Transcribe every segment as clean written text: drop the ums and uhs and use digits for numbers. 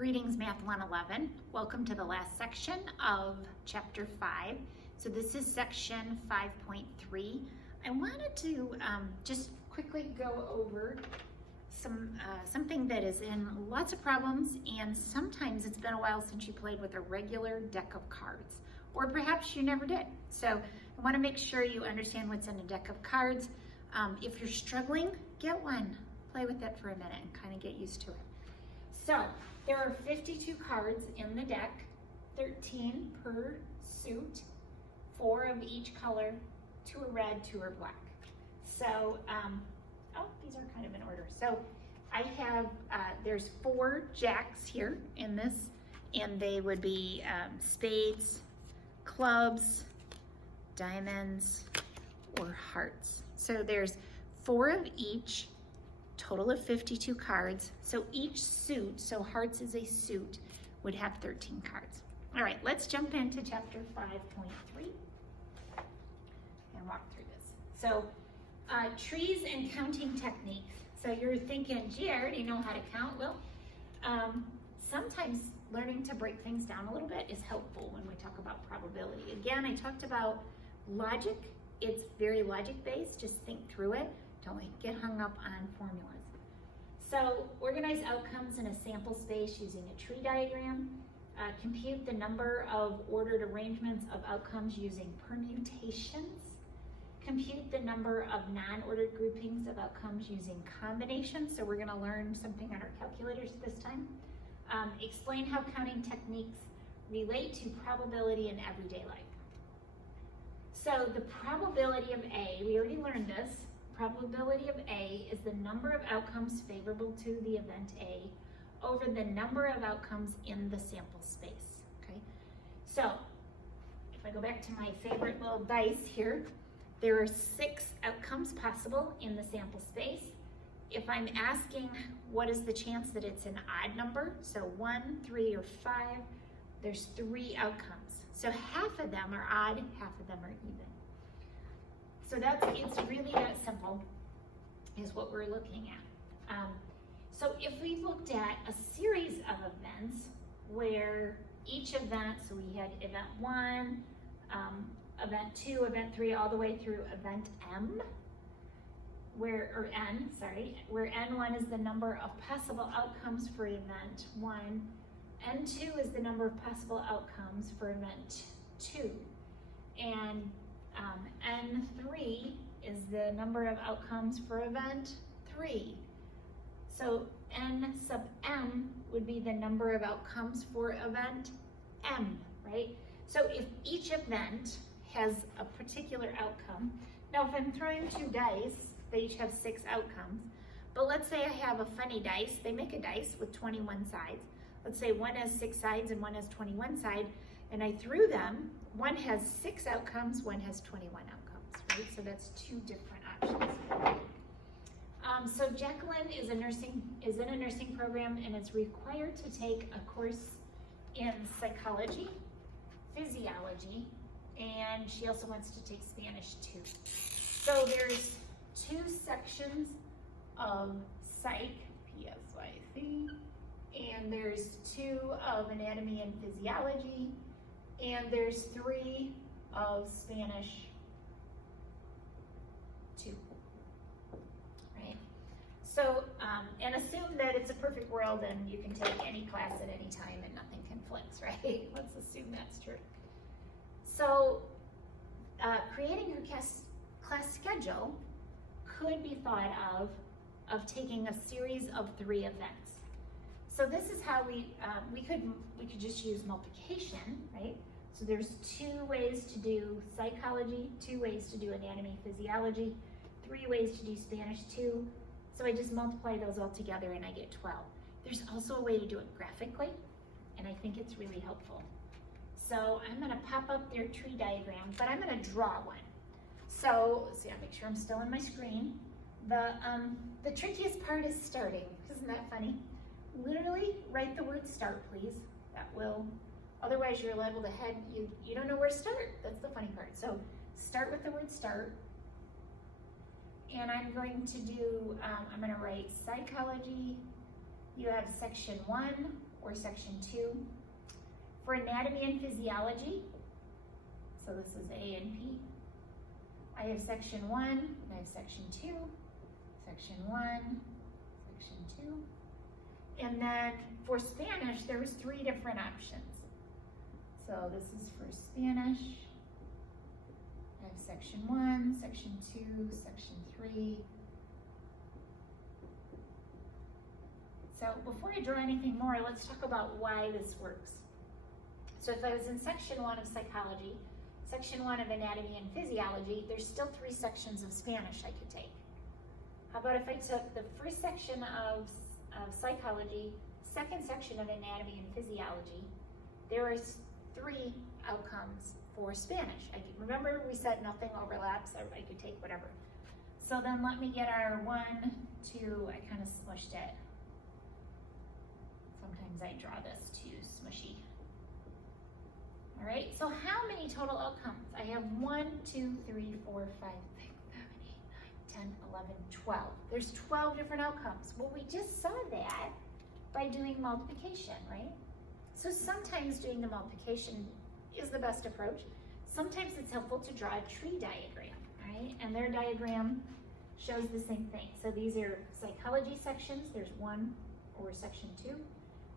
Greetings, Math 111. Welcome to the last section of Chapter 5. So this is section 5.3. I wanted to just quickly go over something that is in lots of problems, and sometimes it's been a while since you played with a regular deck of cards, or perhaps you never did. So I want to make sure you understand what's in a deck of cards. If you're struggling, get one. Play with it for a minute and kind of get used to it. So there are 52 cards in the deck, 13 per suit, 4 of each color, 2 are red, 2 are black. So, these are kind of in order. So I have, there's 4 jacks here in this, and they would be spades, clubs, diamonds, or hearts. So there's 4 of each, total of 52 cards. So each suit, so hearts is a suit, would have 13 cards. All right, let's jump into chapter 5.3 and walk through this. So trees and counting techniques. So you're thinking, gee, I already know how to count. Well, sometimes learning to break things down a little bit is helpful when we talk about probability. Again, I talked about logic. It's very logic-based. Just think through it. Don't get hung up on formulas. So organize outcomes in a sample space using a tree diagram. Compute the number of ordered arrangements of outcomes using permutations. Compute the number of non-ordered groupings of outcomes using combinations. So we're going to learn something on our calculators this time. Explain how counting techniques relate to probability in everyday life. So the probability of A, we already learned this. Probability of A is the number of outcomes favorable to the event A over the number of outcomes in the sample space, okay? So if I go back to my favorite little dice here, there are 6 outcomes possible in the sample space. If I'm asking what is the chance that it's an odd number, so 1, 3, or 5, there's 3 outcomes. So half of them are odd, half of them are even. So it's really that simple is what we're looking at. So if we looked at a series of events where each event, so we had event 1, event 2, event 3, all the way through event M, where N1 is the number of possible outcomes for event 1, N2 is the number of possible outcomes for event 2, and N3 is the number of outcomes for event 3. So N sub M would be the number of outcomes for event M, right? So if each event has a particular outcome, now if I'm throwing 2 dice, they each have 6 outcomes, but let's say I have a funny dice, they make a dice with 21 sides. Let's say one has 6 sides and one has 21 sides, and I threw them, one has 6 outcomes, one has 21 outcomes, right? So that's 2 different options. So Jacqueline is in a nursing program, and is required to take a course in psychology, physiology, and she also wants to take Spanish too. So there's 2 sections of psych, P-S-Y-C, and there's 2 of anatomy and physiology, and there's 3 of Spanish 2, right? So, and assume that it's a perfect world and you can take any class at any time and nothing conflicts, right? Let's assume that's true. So, creating her class schedule could be thought of taking a series of 3 events. So this is how we could just use multiplication, right? So there's 2 ways to do psychology, 2 ways to do anatomy, physiology, 3 ways to do Spanish 2. So I just multiply those all together and I get 12. There's also a way to do it graphically, and I think it's really helpful. So I'm gonna pop up their tree diagram, but I'm gonna draw one. So, see, I'll make sure I'm still on my screen. The trickiest part is starting. Isn't that funny? Literally write the word start, please. That will, otherwise you're liable to head, you don't know where to start. That's the funny part. So start with the word start. And I'm going to do, I'm gonna write psychology, You have section 1 or section 2. For anatomy and physiology, so this is A and P, I have section 1, I have section 2, section 1, section 2. And then for Spanish, there was 3 different options. So this is for Spanish. I have section 1, section 2, section 3. So before I draw anything more, let's talk about why this works. So if I was in section 1 of psychology, section 1 of anatomy and physiology, there's still 3 sections of Spanish I could take. How about if I took the first section of psychology, second section of anatomy and physiology, there are 3 outcomes for Spanish. Remember we said nothing overlaps, I could take whatever. So then let me get our 1, 2, I kind of smushed it. Sometimes I draw this too smushy. All right, so how many total outcomes? I have 1, 2, 3, 4, 5, 6, 7, 8, 9, 10, 11, 12. There's 12 different outcomes. Well, we just saw that by doing multiplication, right? So sometimes doing the multiplication is the best approach. Sometimes it's helpful to draw a tree diagram, right? And their diagram shows the same thing. So these are psychology sections. There's 1 or section 2.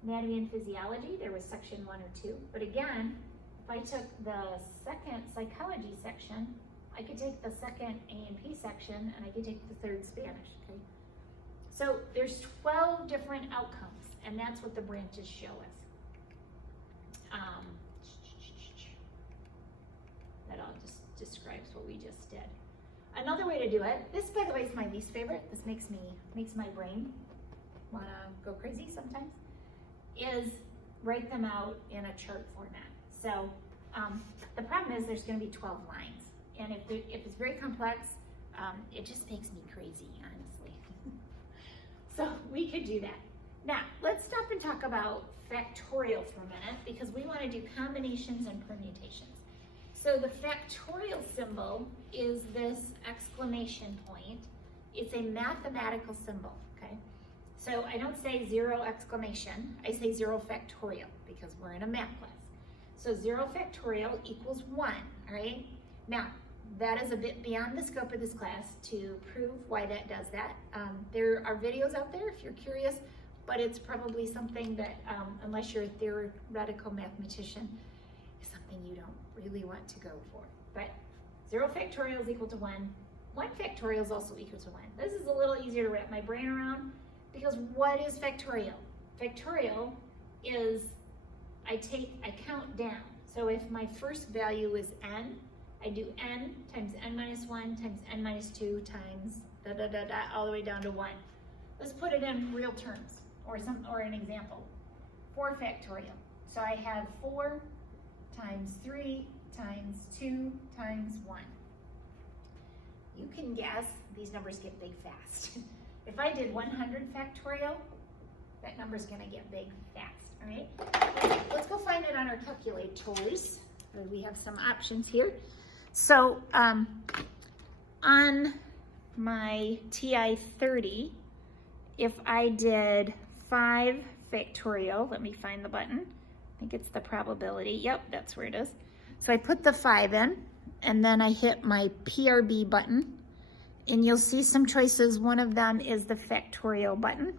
Anatomy and physiology, there was section 1 or 2. But again, if I took the second psychology section, I could take the second A and P section, and I could take the third Spanish, okay? So there's 12 different outcomes, and that's what the branches show us. That all just describes what we just did. Another way to do it, this by the way is my least favorite, this makes my brain wanna go crazy sometimes, is write them out in a chart format. So the problem is there's going to be 12 lines, and if it's very complex, it just makes me crazy, honestly. So we could do that. Now let's stop and talk about factorial for a minute, because we want to do combinations and permutations. So the factorial symbol is this exclamation point. It's a mathematical symbol, okay? So I don't say 0 exclamation, I say 0 factorial, because we're in a math class. So 0 factorial equals 1, all right? Now, that is a bit beyond the scope of this class to prove why that does that. There are videos out there if you're curious, but it's probably something that, unless you're a theoretical mathematician, is something you don't really want to go for. But 0 factorial is equal to 1. 1 factorial is also equal to 1. This is a little easier to wrap my brain around, because what is factorial? Factorial is, I count down. So if my first value is n, I do n times n minus 1 times n minus 2 times da da da da all the way down to 1. Let's put it in real terms, or an example. 4 factorial. So I have 4 times 3 times 2 times 1. You can guess these numbers get big fast. If I did 100 factorial, that number's gonna get big fast, all right? Let's go find it on our calculators. We have some options here. So on my TI 30, if I did 5 factorial, let me find the button. I think it's the probability. Yep, that's where it is. So I put the 5 in, and then I hit my PRB button, and you'll see some choices. One of them is the factorial button.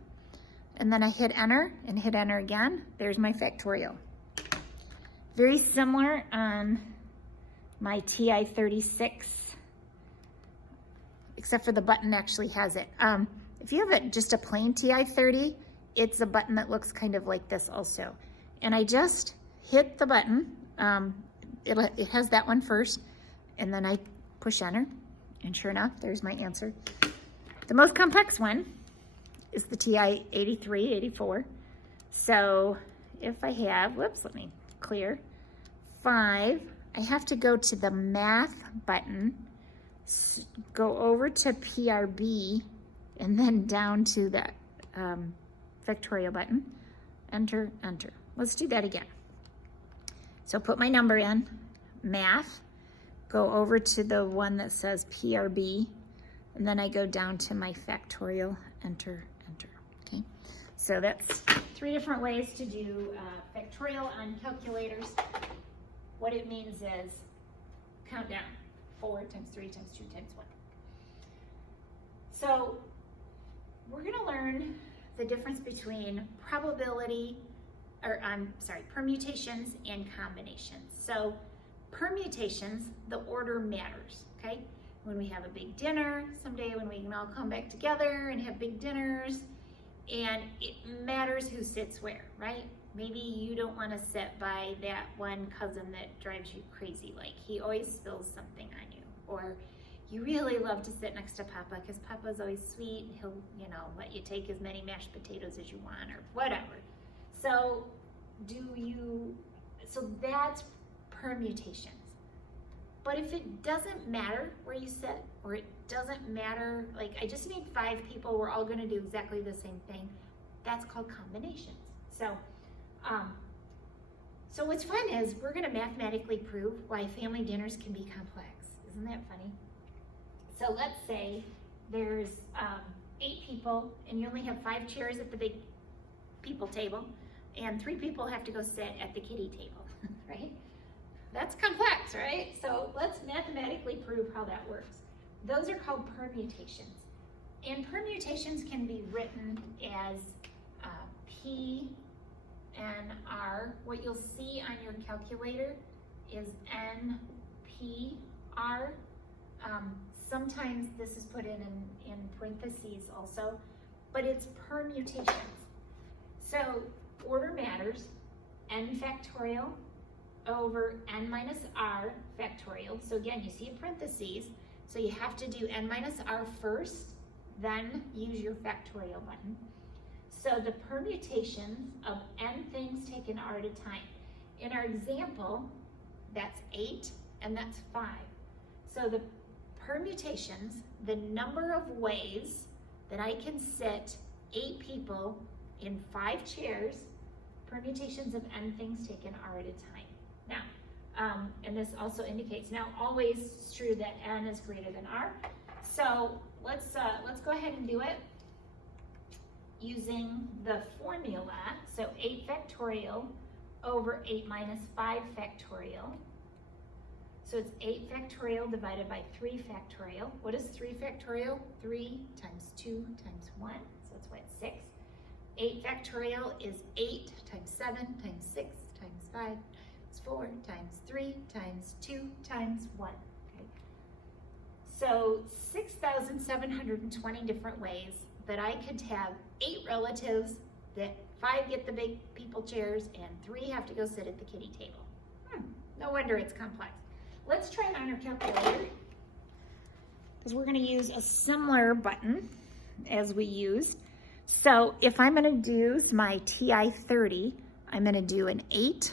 And then I hit enter and hit enter again. There's my factorial. Very similar on my TI 36, except for the button actually has it. If you have just a plain TI 30, it's a button that looks kind of like this also. And I just hit the button. It has that one first, and then I push enter. And sure enough, there's my answer. The most complex one is the TI 83, 84. So if I have, whoops, let me clear, 5, I have to go to the math button, go over to PRB, and then down to the factorial button, enter, enter. Let's do that again. So put my number in, math, go over to the one that says PRB, and then I go down to my factorial, enter, enter, okay? So that's 3 different ways to do factorial on calculators. What it means is count down 4 times 3 times 2 times 1. So we're going to learn the difference between permutations and combinations. So permutations, the order matters, okay? When we have a big dinner someday, when we can all come back together and have big dinners, and it matters who sits where, right? Maybe you don't want to sit by that one cousin that drives you crazy, like he always spills something on you, or you really love to sit next to Papa because Papa's always sweet and he'll, let you take as many mashed potatoes as you want or whatever. So that's permutations. But if it doesn't matter where you sit, or it doesn't matter, like I just need 5 people, we're all gonna do exactly the same thing, that's called combinations. So what's fun is we're gonna mathematically prove why family dinners can be complex. Isn't that funny? So let's say there's 8 people and you only have 5 chairs at the big people table and 3 people have to go sit at the kiddie table, right? That's complex, right? So let's mathematically prove how that works. Those are called permutations. And permutations can be written as P and R. What you'll see on your calculator is NPR. Sometimes this is put in parentheses also, but it's permutations. So order matters, n factorial over n minus r factorial. So again, you see a parentheses, so you have to do n minus r first, then use your factorial button. So the permutations of n things taken r at a time. In our example, that's 8 and that's 5. So the permutations, the number of ways that I can sit 8 people in 5 chairs, permutations of n things taken r at a time. Now, and this also indicates, now always it's true that n is greater than r. So let's go ahead and do it using the formula. So 8 factorial over 8 minus 5 factorial. So it's 8 factorial divided by 3 factorial. What is 3 factorial? 3 times 2 times 1, so that's why it's 6. 8 factorial is 8 times 7 times 6 times 5 is 4 times 3 times 2 times 1. Okay. So 6,720 different ways that I could have 8 relatives, that 5 get the big people chairs and 3 have to go sit at the kiddie table. No wonder it's complex. Let's try it on our calculator, because we're going to use a similar button as we used. So if I'm going to use my TI-30, I'm going to do an 8.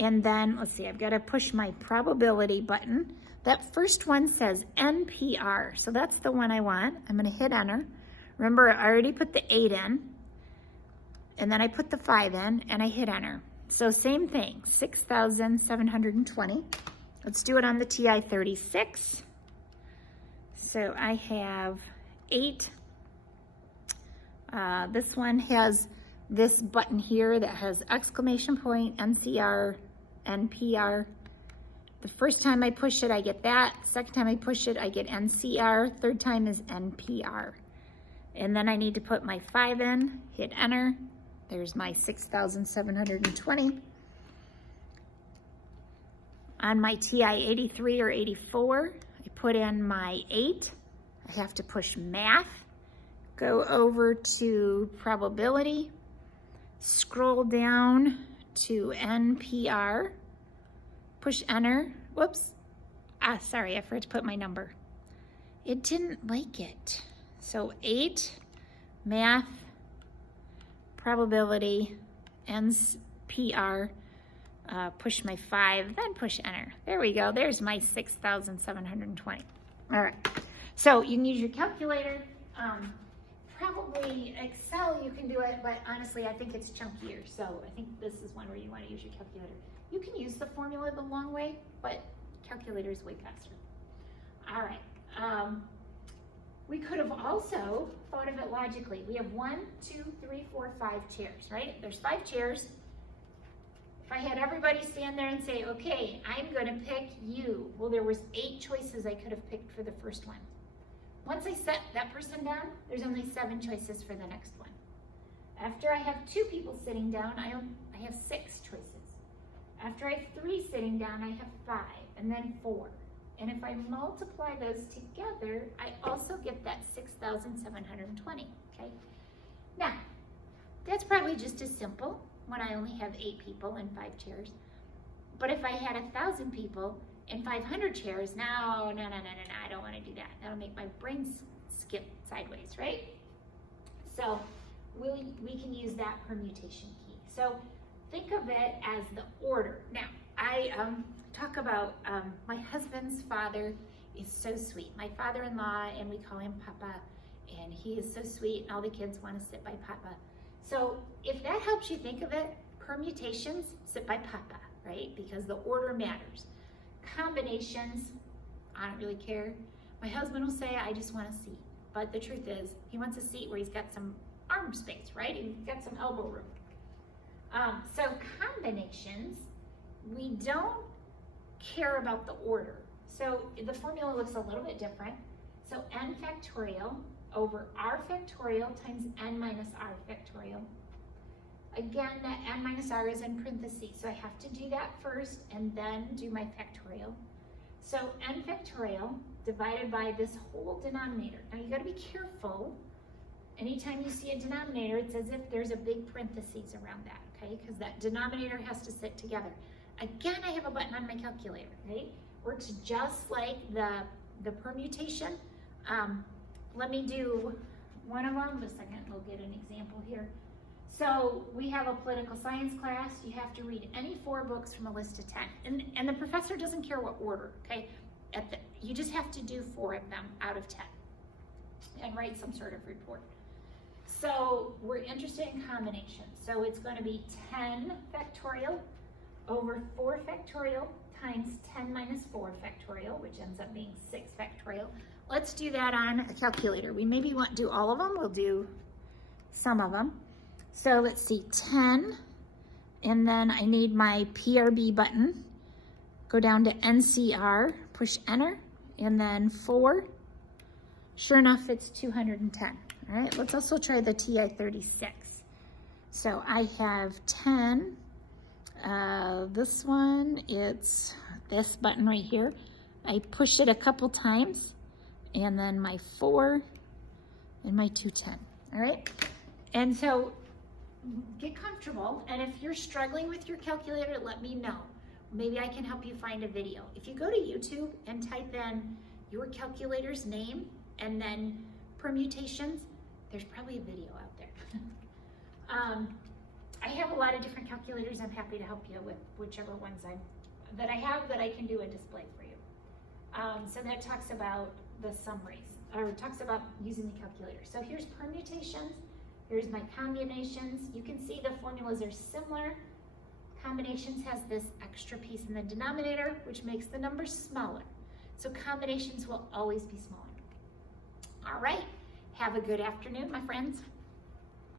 And then, let's see, I've got to push my probability button. That first one says NPR, so that's the one I want. I'm going to hit enter. Remember, I already put the 8 in, and then I put the 5 in, and I hit enter. So same thing, 6,720. Let's do it on the TI-36. So I have 8. This one has this button here that has exclamation point, NCR, NPR. The first time I push it, I get that. Second time I push it, I get NCR. Third time is NPR. And then I need to put my 5 in, hit enter. There's my 6,720. On my TI-83 or 84, I put in my 8. I have to push math, go over to probability, scroll down to NPR, push enter. Whoops. Sorry, I forgot to put my number. It didn't like it. So 8, math, probability, NPR, push my 5, then push enter. There we go. There's my 6,720. All right. So you can use your calculator. Probably Excel, you can do it, but honestly, I think it's chunkier. So I think this is one where you want to use your calculator. You can use the formula the long way, but calculator is way faster. All right. We could have also thought of it logically. We have 1, 2, 3, 4, 5 chairs, right? There's 5 chairs. If I had everybody stand there and say, okay, I'm gonna pick you. Well, there was 8 choices I could have picked for the first one. Once I set that person down, there's only 7 choices for the next one. After I have 2 people sitting down, I have 6 choices. After I have 3 sitting down, I have 5, and then 4. And if I multiply those together, I also get that 6,720, okay? Now, that's probably just as simple when I only have 8 people and 5 chairs. But if I had 1,000 people and 500 chairs, no, I don't want to do that. That'll make my brain skip sideways, right? So we can use that permutation key. So think of it as the order. Now, I talk about my husband's father is so sweet. My father-in-law, and we call him Papa, and he is so sweet, and all the kids want to sit by Papa. So if that helps you think of it, permutations, sit by Papa, right? Because the order matters. Combinations, I don't really care. My husband will say, I just want a seat. But the truth is, he wants a seat where he's got some arm space, right? He's got some elbow room. So combinations, we don't care about the order. So the formula looks a little bit different. So n factorial over r factorial times n minus r factorial. Again, that n minus r is in parentheses, so I have to do that first and then do my factorial. So n factorial divided by this whole denominator. Now you gotta be careful. Anytime you see a denominator, it's as if there's a big parentheses around that, okay? Because that denominator has to sit together. Again, I have a button on my calculator, right? Works just like the permutation. Let me do one of them. Just a second, we'll get an example here. So we have a political science class. You have to read any 4 books from a list of 10. And the professor doesn't care what order, okay? You just have to do 4 of them out of 10 and write some sort of report. So we're interested in combinations. So it's going to be 10 factorial over 4 factorial times 10 minus 4 factorial, which ends up being 6 factorial. Let's do that on a calculator. We maybe won't do all of them. We'll do some of them. So let's see, 10, and then I need my PRB button. Go down to NCR, push enter, and then 4. Sure enough, it's 210. All right, let's also try the TI-36. So I have 10. This one, it's this button right here. I push it a couple times, and then my 4 and my 210. All right, and so get comfortable, and if you're struggling with your calculator, let me know. Maybe I can help you find a video. If you go to YouTube and type in your calculator's name and then permutations, there's probably a video out there. I have a lot of different calculators. I'm happy to help you with whichever ones that I have that I can do a display for you. So that talks about the summaries, or talks about using the calculator. So here's permutations. Here's my combinations. You can see the formulas are similar. Combinations has this extra piece in the denominator, which makes the numbers smaller. So combinations will always be smaller. All right, have a good afternoon, my friends.